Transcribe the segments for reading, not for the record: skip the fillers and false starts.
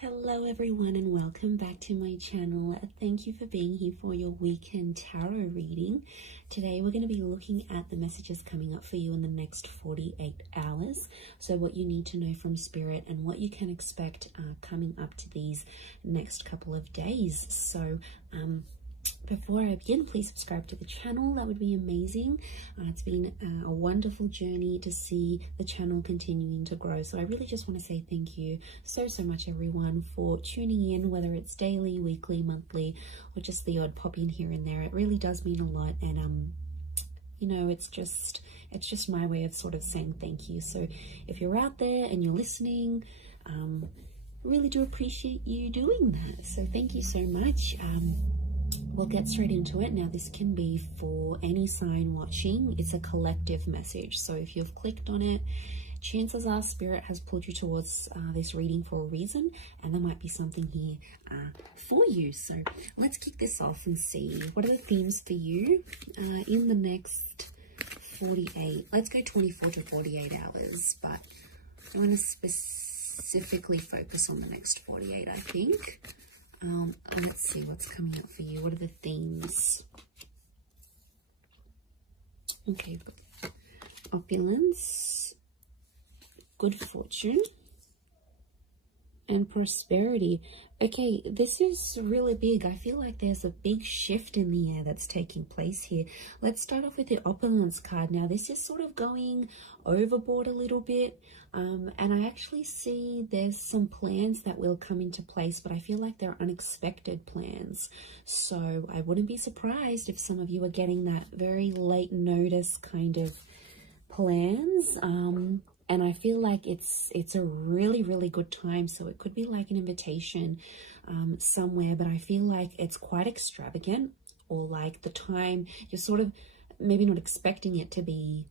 Hello everyone and welcome back to my channel. Thank you for being here for your weekend tarot reading. Today we're going to be looking at the messages coming up for you in the next 48 hours. So what you need to know from Spirit and what you can expect coming up to these next couple of days. So before I begin, please subscribe to the channel. That would be amazing. It's been a wonderful journey to see the channel continuing to grow. So I really just want to say thank you so much, everyone, for tuning in, whether it's daily, weekly, monthly, or just the odd pop in here and there. It really does mean a lot. And you know, it's just my way of sort of saying thank you. So if you're out there and you're listening, really do appreciate you doing that. So thank you so much. We'll get straight into it. Now, this can be for any sign watching. It's a collective message. So if you've clicked on it, chances are Spirit has pulled you towards this reading for a reason, and there might be something here for you. So let's kick this off and see what are the themes for you in the next 48. Let's go 24 to 48 hours, but I want to specifically focus on the next 48, I think. Let's see what's coming up for you. What are the themes? Okay, opulence, good fortune, and prosperity. Okay, this is really big. I feel like there's a big shift in the air that's taking place here. Let's start off with the opulence card. Now, this is sort of going overboard a little bit. And I actually see there's some plans that will come into place, but I feel like they're unexpected plans. So I wouldn't be surprised if some of you are getting that very late notice kind of plans. And I feel like it's a really good time. So it could be like an invitation somewhere, but I feel like it's quite extravagant, or like the time you're sort of maybe not expecting it to be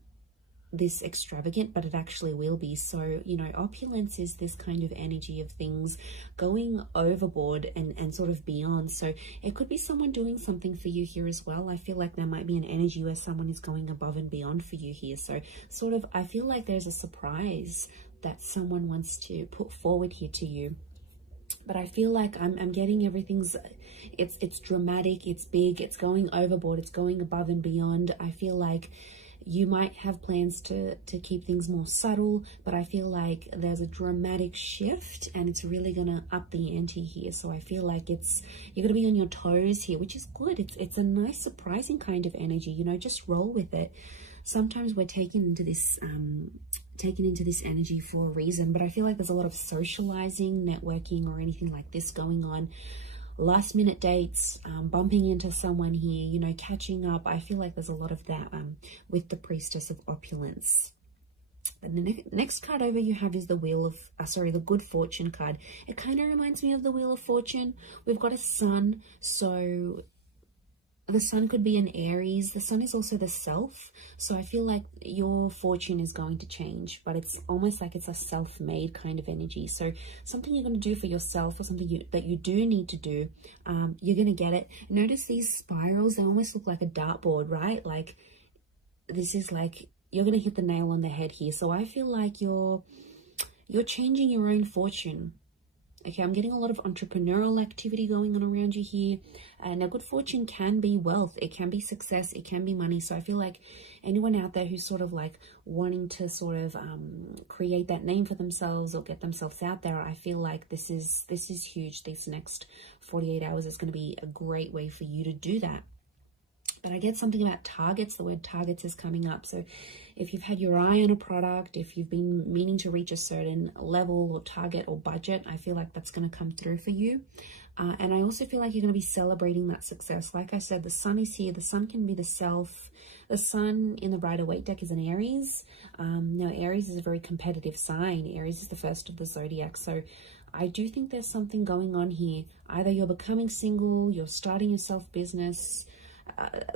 this extravagant, but it actually will be. So, you know, opulence is this kind of energy of things going overboard and sort of beyond. So it could be someone doing something for you here as well. I feel like there might be an energy where someone is going above and beyond for you here. So sort of, I feel like there's a surprise that someone wants to put forward here to you. But I feel like I'm getting everything's, it's dramatic, it's big, it's going overboard, it's going above and beyond. I feel like you might have plans to keep things more subtle, but I feel like there's a dramatic shift and it's really going to up the ante here. So I feel like you're going to be on your toes here, which is good. It's a nice, surprising kind of energy, you know, just roll with it. Sometimes we're taken into this energy for a reason, but I feel like there's a lot of socializing, networking, or anything like this going on. Last minute dates, bumping into someone here, you know, catching up. I feel like there's a lot of that with the Priestess of Opulence. And the next card over you have is the Wheel of, the Good Fortune card. It kind of reminds me of the Wheel of Fortune. We've got a sun, so the sun could be an Aries. The sun is also the self. So I feel like your fortune is going to change, but it's almost like it's a self-made kind of energy. So something you're going to do for yourself, or something that you do need to do, you're going to get it. Notice these spirals, they almost look like a dartboard, right? Like this is like, you're going to hit the nail on the head here. So I feel like you're changing your own fortune. Okay, I'm getting a lot of entrepreneurial activity going on around you here. Now, good fortune can be wealth. It can be success. It can be money. So I feel like anyone out there who's sort of like wanting to sort of create that name for themselves or get themselves out there, I feel like this is huge. These next 48 hours is going to be a great way for you to do that. But I get something about targets. The word targets is coming up. So if you've had your eye on a product, if you've been meaning to reach a certain level or target or budget, I feel like that's going to come through for you. And I also feel like you're going to be celebrating that success. Like I said, the sun is here. The sun can be the self. The sun in the Rider-Waite deck is an Aries. Now, Aries is a very competitive sign. Aries is the first of the zodiac. So I do think there's something going on here. Either you're becoming single, you're starting your self-business,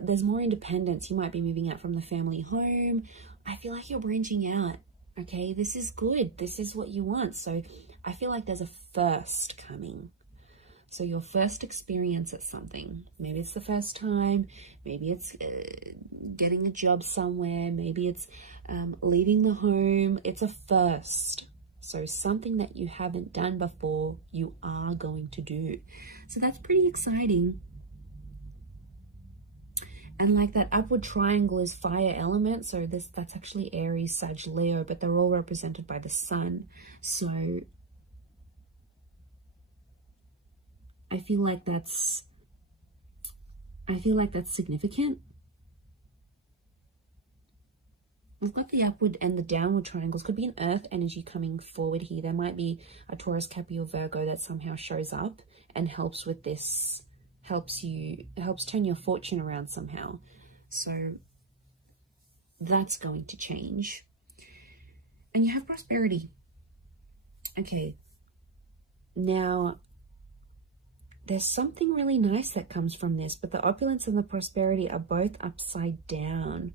there's more independence. You might be moving out from the family home. I feel like you're branching out. Okay, this is good. This is what you want. So I feel like there's a first coming. So your first experience at something, maybe it's the first time, maybe it's getting a job somewhere, maybe it's leaving the home. It's a first. So something that you haven't done before, you are going to do. So that's pretty exciting. And like that upward triangle is fire element. So that's actually Aries, Sag, Leo, but they're all represented by the sun. So I feel like that's significant. We've got the upward and the downward triangles. Could be an earth energy coming forward here. There might be a Taurus, Capricorn, Virgo that somehow shows up and helps with this, helps turn your fortune around somehow. So that's going to change. And you have prosperity. Okay. Now, there's something really nice that comes from this, but the opulence and the prosperity are both upside down.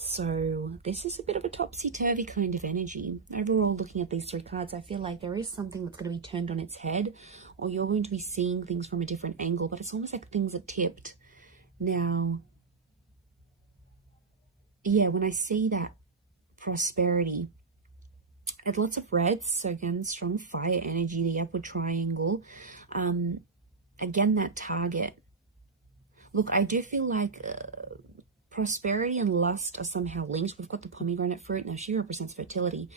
So this is a bit of a topsy-turvy kind of energy. Overall, looking at these three cards, I feel like there is something that's going to be turned on its head, or you're going to be seeing things from a different angle, but it's almost like things are tipped. Now, yeah, when I see that prosperity, it's lots of reds. So again, strong fire energy, the upward triangle. Again, that target. Look, I do feel like prosperity and lust are somehow linked. We've got the pomegranate fruit. Now, she represents fertility.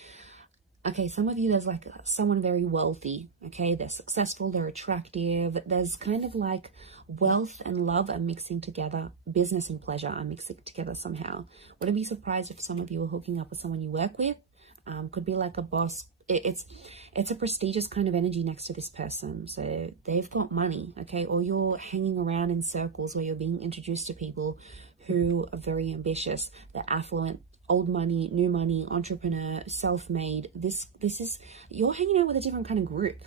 Okay, some of you, there's like someone very wealthy. Okay, they're successful, they're attractive. There's kind of like wealth and love are mixing together. Business and pleasure are mixing together somehow. Wouldn't be surprised if some of you are hooking up with someone you work with. Could be like a boss. It's a prestigious kind of energy next to this person. So they've got money, okay? Or you're hanging around in circles where you're being introduced to people who are very ambitious. They're affluent, old money, new money, entrepreneur, self-made. This is, you're hanging out with a different kind of group.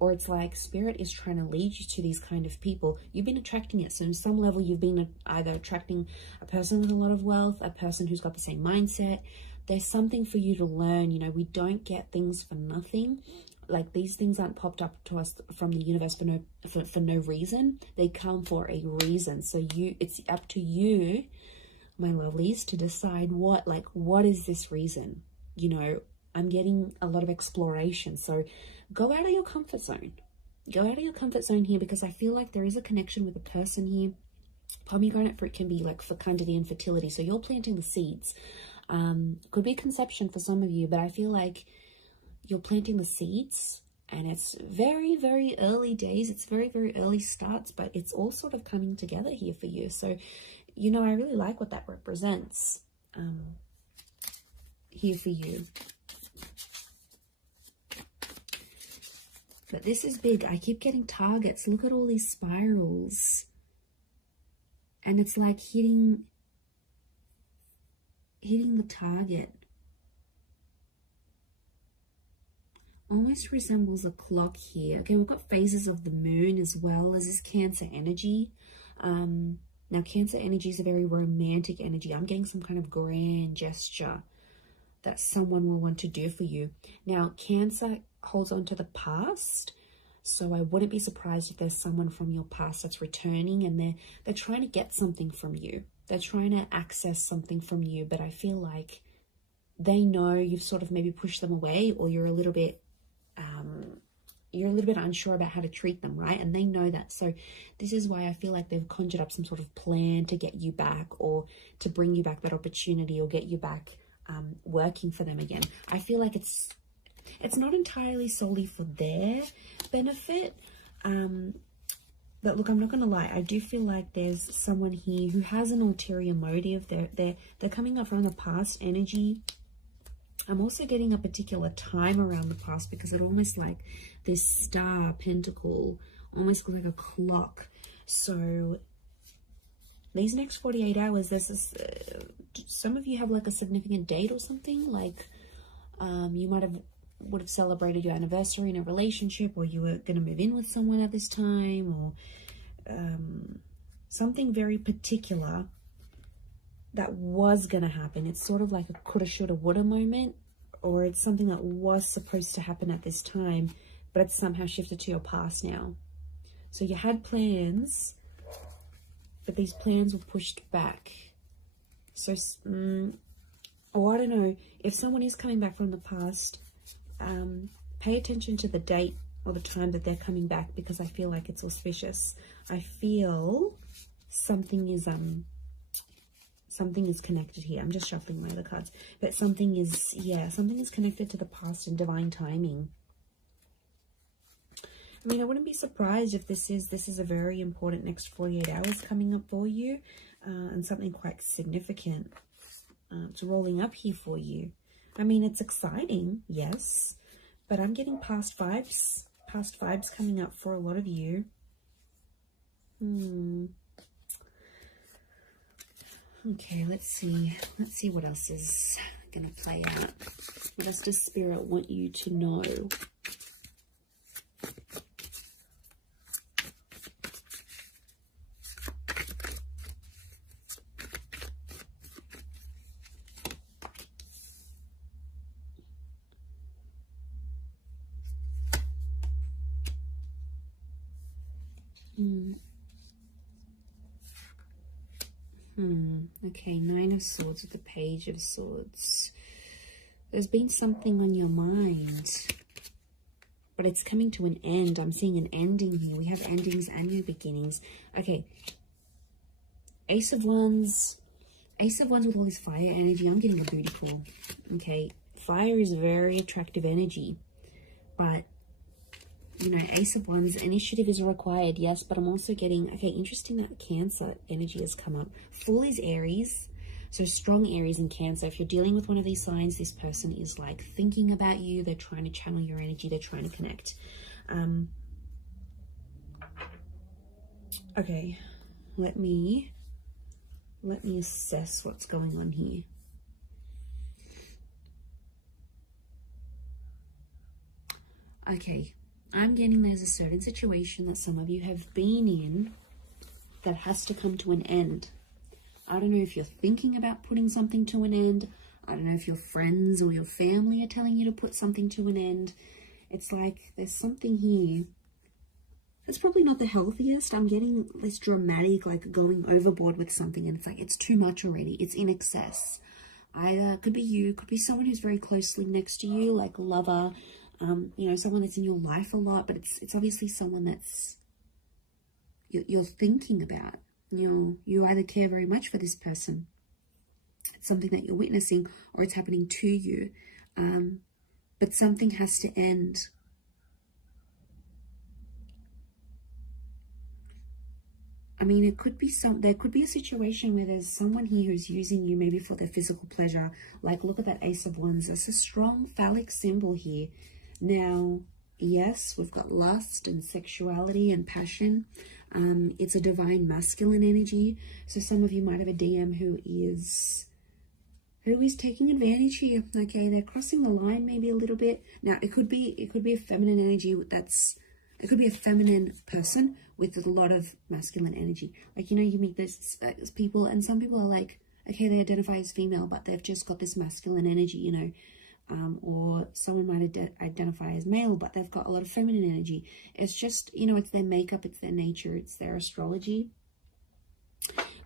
Or it's like spirit is trying to lead you to these kind of people. You've been attracting it. So on some level, you've been either attracting a person with a lot of wealth, a person who's got the same mindset. There's something for you to learn. You know, we don't get things for nothing. Like, these things aren't popped up to us from the universe for no reason. They come for a reason. So it's up to you, my lovelies, to decide what is this reason? You know, I'm getting a lot of exploration. So go out of your comfort zone. Go out of your comfort zone here, because I feel like there is a connection with a person here. Pomegranate fruit can be like fecundity and fertility. So you're planting the seeds. Could be conception for some of you, but I feel like you're planting the seeds, and it's very, very early days. It's very, very early starts, but it's all sort of coming together here for you. So, you know, I really like what that represents here for you. But this is big. I keep getting targets. Look at all these spirals. And it's like hitting the target. Almost resembles a clock here. Okay, we've got phases of the moon as well as this Cancer energy. Now, Cancer energy is a very romantic energy. I'm getting some kind of grand gesture that someone will want to do for you. Now, Cancer holds on to the past. So I wouldn't be surprised if there's someone from your past that's returning, and they're trying to get something from you. They're trying to access something from you, but I feel like they know you've sort of maybe pushed them away, or you're a little bit unsure about how to treat them, right? And they know that. So this is why I feel like they've conjured up some sort of plan to get you back, or to bring you back that opportunity, or get you back working for them again. I feel like it's not entirely solely for their benefit. But look, I'm not going to lie. I do feel like there's someone here who has an ulterior motive. They're coming up from the past energy. I'm also getting a particular time around the past, because it almost like this star pentacle almost looks like a clock. So these next 48 hours, there's this, some of you have like a significant date or something. Like you would have celebrated your anniversary in a relationship, or you were going to move in with someone at this time, or something very particular that was going to happen. It's sort of like a coulda, shoulda, woulda moment, or it's something that was supposed to happen at this time, but it's somehow shifted to your past now. So you had plans, but these plans were pushed back. So, or I don't know, if someone is coming back from the past, Pay attention to the date or the time that they're coming back, because I feel like it's auspicious. I feel something is connected here. I'm just shuffling my other cards, but something is, yeah, something is connected to the past and divine timing. I mean, I wouldn't be surprised if this is a very important next 48 hours coming up for you, and something quite significant it's rolling up here for you. I mean, it's exciting, yes, but I'm getting past vibes coming up for a lot of you. Okay, let's see what else is gonna play out. What else does Spirit want you to know? Okay, Nine of Swords with the Page of Swords. There's been something on your mind, but it's coming to an end. I'm seeing an ending here. We have endings and new beginnings. Okay, Ace of Wands with all this fire energy. I'm getting a booty call. Okay, fire is very attractive energy, but you know, Ace of Wands, initiative is required, yes, but I'm also getting, okay, interesting that Cancer energy has come up. Fool is Aries, so strong Aries and Cancer. If you're dealing with one of these signs, this person is like thinking about you. They're trying to channel your energy. They're trying to connect. Okay, let me assess what's going on here. Okay. I'm getting there's a certain situation that some of you have been in that has to come to an end. I don't know if you're thinking about putting something to an end. I don't know if your friends or your family are telling you to put something to an end. It's like there's something here. It's probably not the healthiest. I'm getting this dramatic, like going overboard with something, and it's like it's too much already. It's in excess. Either could be you, could be someone who's very closely next to you, like a lover. You know, someone that's in your life a lot, but it's obviously someone that's you're thinking about. You either care very much for this person, it's something that you're witnessing, or it's happening to you, but something has to end. I mean, it could be there could be a situation where there's someone here who's using you maybe for their physical pleasure. Like, look at that Ace of Wands. There's a strong phallic symbol here. Now, yes, we've got lust and sexuality and passion. It's a divine masculine energy. So some of you might have a DM who is taking advantage here. Okay, they're crossing the line maybe a little bit. Now, it could be a feminine energy it could be a feminine person with a lot of masculine energy. Like, you know, you meet those people, and some people are like, okay, they identify as female, but they've just got this masculine energy, you know. Or someone might identify as male, but they've got a lot of feminine energy. It's just, you know, it's their makeup, it's their nature, it's their astrology.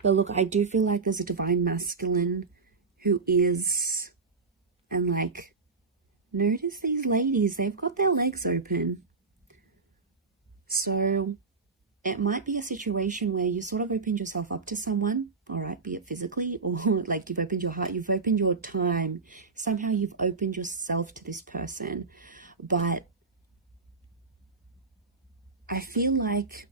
But look, I do feel like there's a divine masculine who is, and like, notice these ladies, they've got their legs open. So it might be a situation where you sort of opened yourself up to someone, all right, be it physically or like you've opened your heart, you've opened your time. Somehow you've opened yourself to this person. But I feel like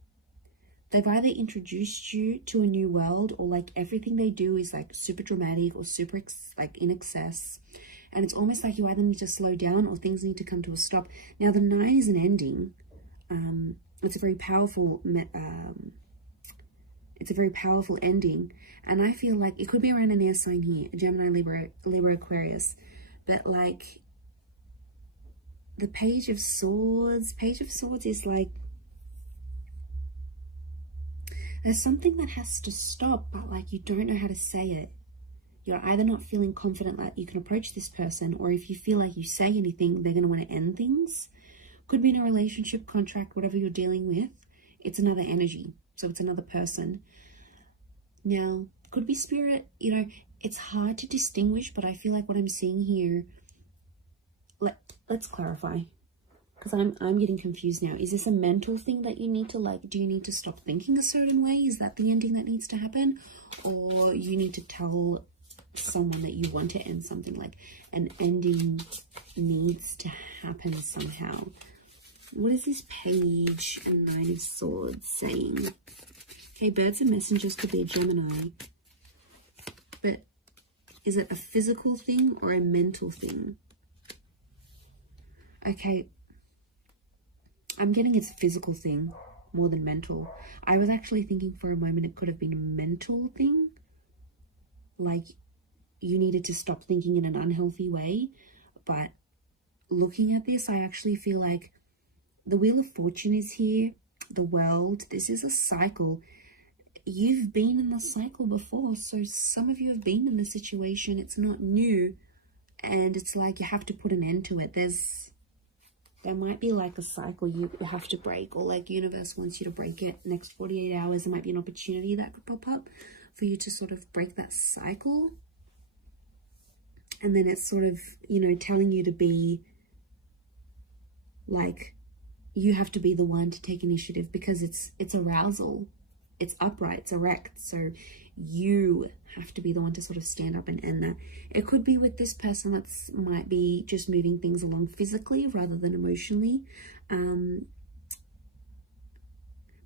they've either introduced you to a new world, or like everything they do is like super dramatic or super like in excess. And it's almost like you either need to slow down or things need to come to a stop. Now, the 9 is an ending. It's a very powerful ending, and I feel like it could be around an air sign here, Gemini, Libra, Aquarius, but like the Page of Swords is like there's something that has to stop, but like you don't know how to say it. You're either not feeling confident that you can approach this person, or if you feel like you say anything, they're going to want to end things. Could be in a relationship, contract, whatever you're dealing with. It's another energy. So it's another person. Now, could be spirit. You know, it's hard to distinguish, but I feel like what I'm seeing here, let's clarify, because I'm getting confused now. Is this a mental thing that you need to, like, do you need to stop thinking a certain way? Is that the ending that needs to happen? Or you need to tell someone that you want to end something, like an ending needs to happen somehow? What is this page and Nine of Swords saying? Okay, birds and messengers could be a Gemini. But is it a physical thing or a mental thing? Okay, I'm getting it's a physical thing more than mental. I was actually thinking for a moment it could have been a mental thing. Like you needed to stop thinking in an unhealthy way. But looking at this, I actually feel like the Wheel of Fortune is here. The World. This is a cycle. You've been in the cycle before. So some of you have been in this situation. It's not new. And it's like you have to put an end to it. There might be like a cycle you have to break, or like universe wants you to break it. Next 48 hours, there might be an opportunity that could pop up for you to sort of break that cycle. And then it's sort of, you know, telling you to be like, you have to be the one to take initiative, because it's arousal. It's upright, it's erect. So you have to be the one to sort of stand up and end that. It could be with this person that's might be just moving things along physically rather than emotionally.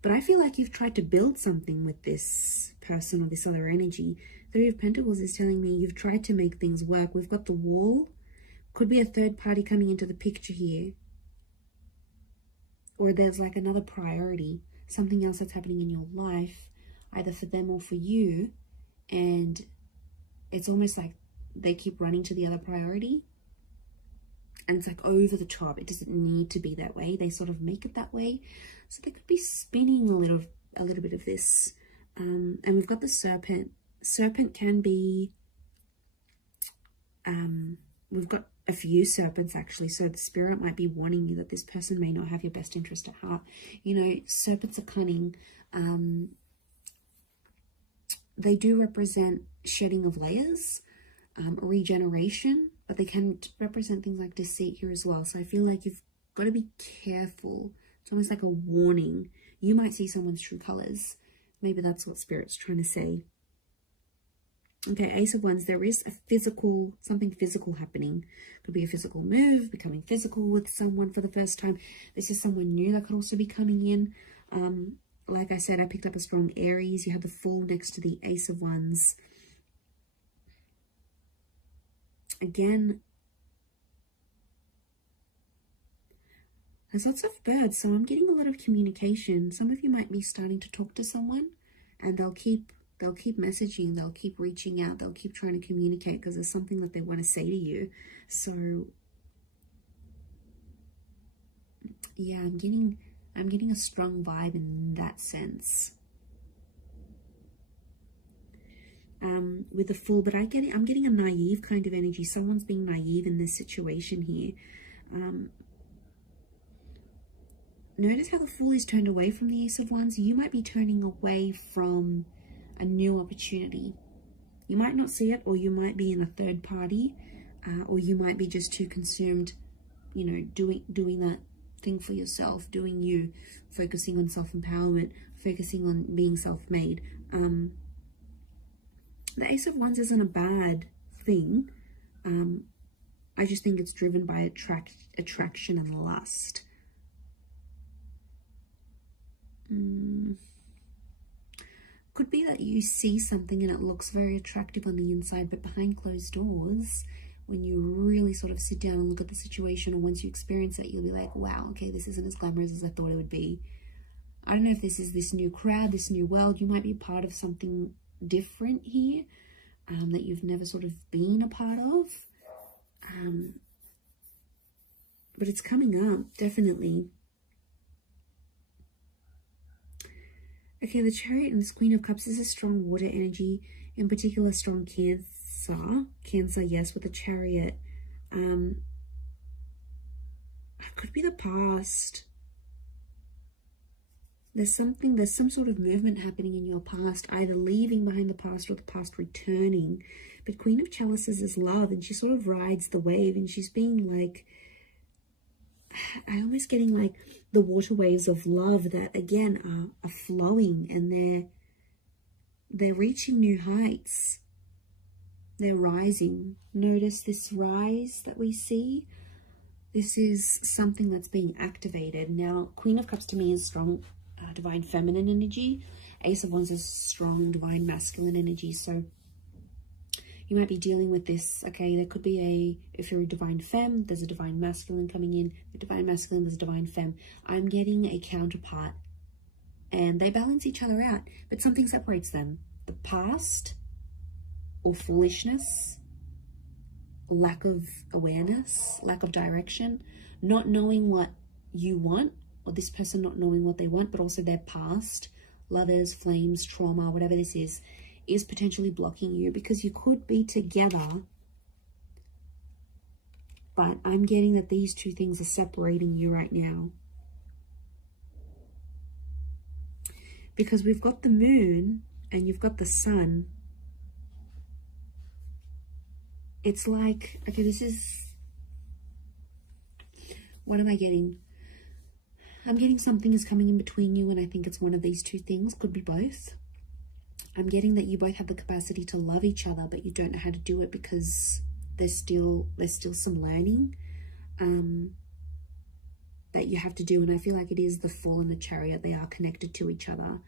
But I feel like you've tried to build something with this person or this other energy. Three of Pentacles is telling me you've tried to make things work. We've got the Wall. Could be a third party coming into the picture here. Or there's like another priority. Something else that's happening in your life, either for them or for you, and it's almost like they keep running to the other priority, and it's like over the top. It doesn't need to be that way. They sort of make it that way, so they could be spinning a little bit of this. And we've got the Serpent. Serpent can be we've got a few serpents actually, so the spirit might be warning you that this person may not have your best interest at heart. You know, serpents are cunning. They do represent shedding of layers, regeneration, but they can represent things like deceit here as well. So I feel like you've got to be careful. It's almost like a warning. You might see someone's true colors. Maybe that's what spirit's trying to say. Okay, Ace of Wands, there is a physical, something physical happening. Could be a physical move, becoming physical with someone for the first time. This is someone new that could also be coming in. Like I said, I picked up a strong Aries. You have the Fool next to the Ace of Wands. Again, there's lots of birds, so I'm getting a lot of communication. Some of you might be starting to talk to someone, and they'll keep messaging, they'll keep reaching out, they'll keep trying to communicate because there's something that they want to say to you. So yeah, I'm getting a strong vibe in that sense. With the Fool, but I'm getting a naive kind of energy. Someone's being naive in this situation here. Notice how the Fool is turned away from the Ace of Wands. You might be turning away from a new opportunity. You might not see it, or you might be in a third party, or you might be just too consumed, you know, doing that thing for yourself, doing you, focusing on self-empowerment, focusing on being self-made. The Ace of Wands isn't a bad thing. I just think it's driven by attraction and lust. Could be that you see something and it looks very attractive on the inside, but behind closed doors, when you really sort of sit down and look at the situation, or once you experience it, you'll be like, wow, okay, this isn't as glamorous as I thought it would be. I don't know if this is this new crowd, this new world. You might be part of something different here that you've never sort of been a part of. But it's coming up, definitely. Okay, the Chariot and this Queen of Cups is a strong water energy, in particular strong Cancer. Cancer, yes, with the Chariot. It could be the past. There's some sort of movement happening in your past, either leaving behind the past or the past returning. But Queen of Chalices is love, and she sort of rides the wave, and she's being like, I'm almost getting like the water waves of love that again are flowing, and they're reaching new heights. They're rising. Notice this rise that we see. This is something that's being activated. Now, Queen of Cups to me is strong divine feminine energy. Ace of Wands is strong divine masculine energy. So you might be dealing with this. Okay, there could be if you're a divine femme, there's a divine masculine coming in. The divine masculine, there's a divine femme. I'm getting a counterpart, and they balance each other out, but something separates them. The past, or foolishness, lack of awareness, lack of direction, not knowing what you want, or this person not knowing what they want, but also their past, lovers, flames, trauma, whatever this is potentially blocking you, because you could be together, but I'm getting that these two things are separating you right now. Because we've got the moon and you've got the sun. It's like, okay, this is, what am I getting? I'm getting something is coming in between you, and I think it's one of these two things, could be both. I'm getting that you both have the capacity to love each other, but you don't know how to do it because there's still some learning that you have to do. And I feel like it is the Fool and the Chariot. They are connected to each other.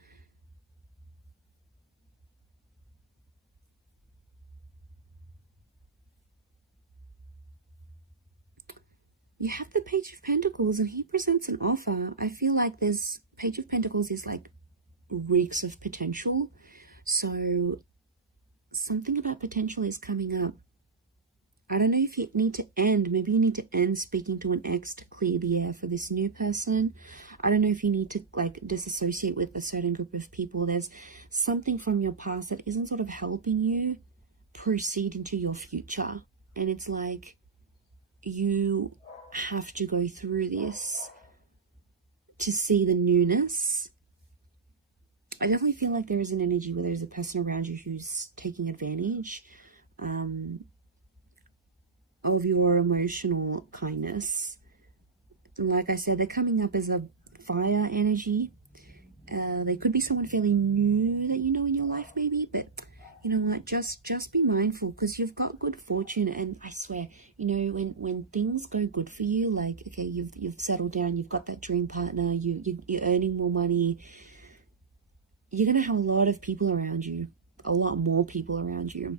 You have the Page of Pentacles, and he presents an offer. I feel like there's Page of Pentacles is like reeks of potential. So something about potential is coming up. I don't know if you need to end. Maybe you need to end speaking to an ex to clear the air for this new person. I don't know if you need to like disassociate with a certain group of people. There's something from your past that isn't sort of helping you proceed into your future. And it's like you have to go through this to see the newness. I definitely feel like there is an energy where there's a person around you who's taking advantage of your emotional kindness. And like I said, they're coming up as a fire energy. They could be someone fairly new that you know in your life maybe, but you know what, just be mindful, because you've got good fortune. And I swear, you know, when things go good for you, like, okay, you've settled down, you've got that dream partner, you're earning more money, you're going to have a lot of people around you, a lot more people around you.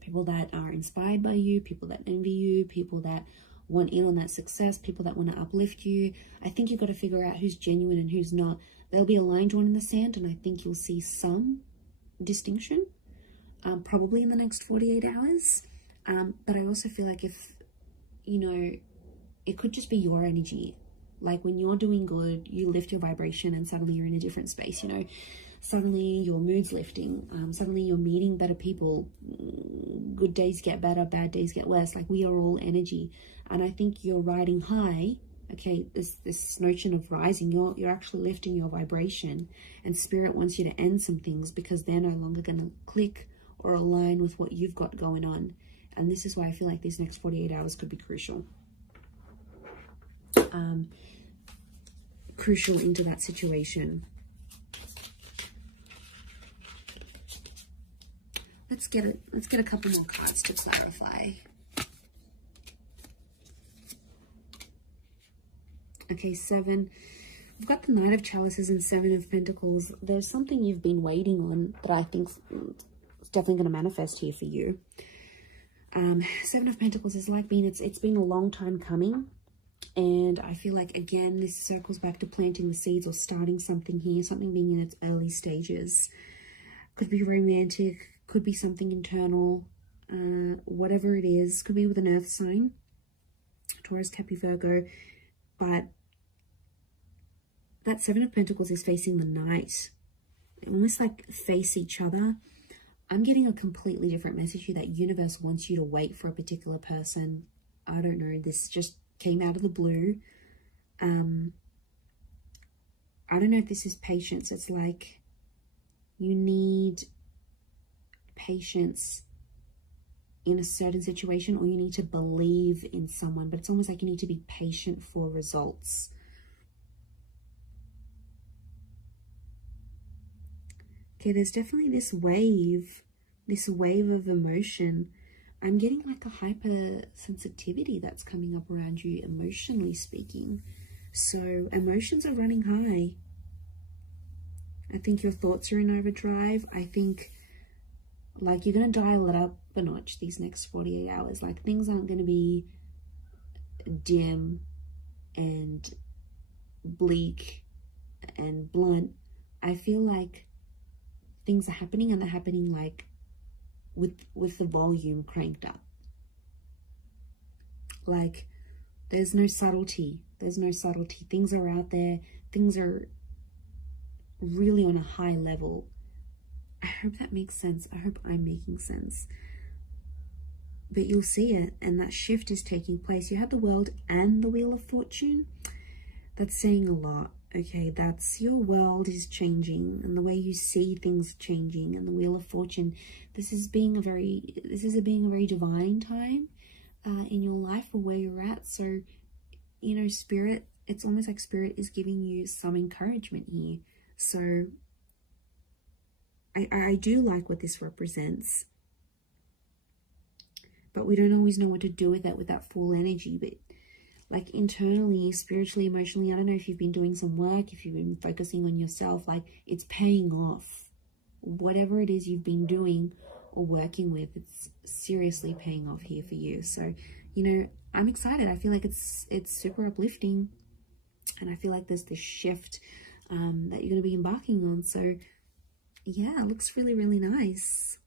People that are inspired by you, people that envy you, people that want in on that success, people that want to uplift you. I think you've got to figure out who's genuine and who's not. There'll be a line drawn in the sand, and I think you'll see some distinction, probably in the next 48 hours. But I also feel like if, you know, it could just be your energy. Like when you're doing good, you lift your vibration and suddenly you're in a different space, you know. Suddenly your mood's lifting. Suddenly you're meeting better people. Good days get better, bad days get worse. Like we are all energy. And I think you're riding high. Okay, this notion of rising, you're actually lifting your vibration. And Spirit wants you to end some things because they're no longer going to click or align with what you've got going on. And this is why I feel like these next 48 hours could be crucial. Crucial into that situation. Let's get a couple more cards to clarify. Okay, 7. We've got the Knight of Chalices and 7 of Pentacles. There's something you've been waiting on that I think is definitely going to manifest here for you. 7 of Pentacles is like it's been a long time coming. And I feel like, again, this circles back to planting the seeds or starting something here, something being in its early stages. Could be romantic, could be something internal, whatever it is. Could be with an earth sign, Taurus, Capricorn, Virgo. But that 7 of Pentacles is facing the Knight. They almost like face each other. I'm getting a completely different message here, that universe wants you to wait for a particular person. I don't know, this just came out of the blue. I don't know if this is patience. It's like you need patience in a certain situation, or you need to believe in someone, but it's almost like you need to be patient for results. Okay, there's definitely this wave of emotion. I'm getting like a hypersensitivity that's coming up around you, emotionally speaking. So emotions are running high. I think your thoughts are in overdrive. I think like you're going to dial it up a notch these next 48 hours. Like things aren't going to be dim and bleak and blunt. I feel like things are happening, and they're happening like with the volume cranked up. Like there's no subtlety. Things are out there. Things are really on a high level. I hope that makes sense. I hope I'm making sense. But you'll see it, and that shift is taking place. You have the World and the Wheel of Fortune. That's saying a lot. Okay, that's your world is changing, and the way you see things changing, and the Wheel of Fortune. This is being a very divine time in your life, or where you're at. So, you know, Spirit, it's almost like Spirit is giving you some encouragement here. So I do like what this represents, but we don't always know what to do with that full energy. But like internally, spiritually, emotionally, I don't know if you've been doing some work, if you've been focusing on yourself, like it's paying off. Whatever it is you've been doing or working with, it's seriously paying off here for you. So, you know, I'm excited. I feel like it's super uplifting, and I feel like there's this shift that you're going to be embarking on. So yeah, it looks really, really nice.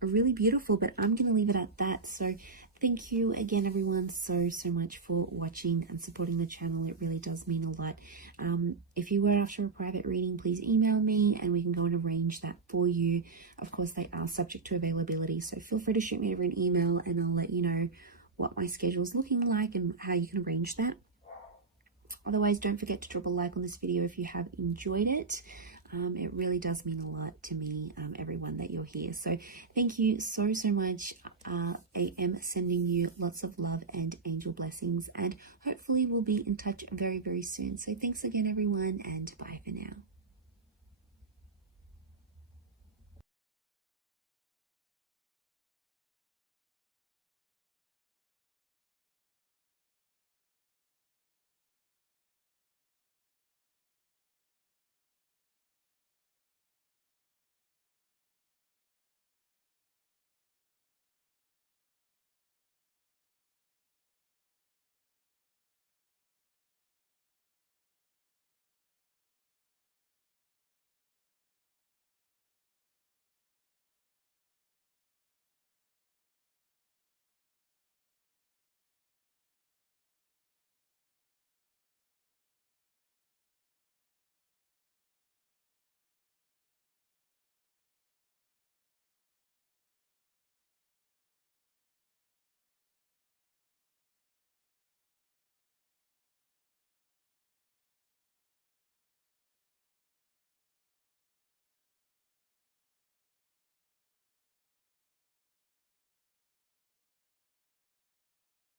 Really beautiful, but I'm going to leave it at that. So thank you again, everyone, so much for watching and supporting the channel. It really does mean a lot. If you were after a private reading, please email me and we can go and arrange that for you. Of course, they are subject to availability, so feel free to shoot me over an email and I'll let you know what my schedule is looking like and how you can arrange that. Otherwise, don't forget to drop a like on this video if you have enjoyed it. It really does mean a lot to me, everyone, that you're here. So thank you so much. I am sending you lots of love and angel blessings, and hopefully we'll be in touch very, very soon. So thanks again, everyone, and bye for now.